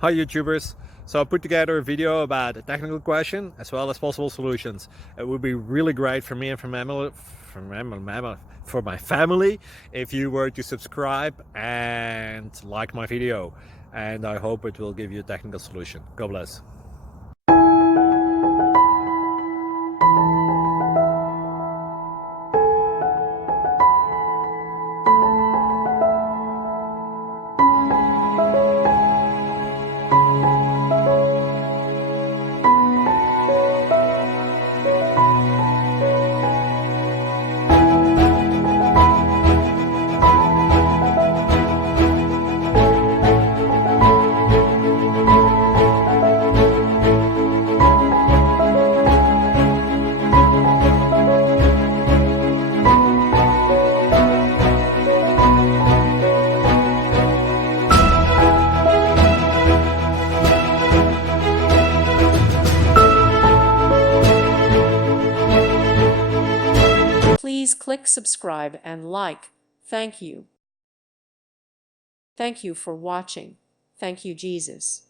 Hi YouTubers! So I put together a video about a technical question as well as possible solutions. It would be really great for me and for my family if you were to subscribe and like my video, and I hope it will give you a technical solution. God bless. Please click subscribe and like. Thank you. Thank you for watching. Thank you, Jesus.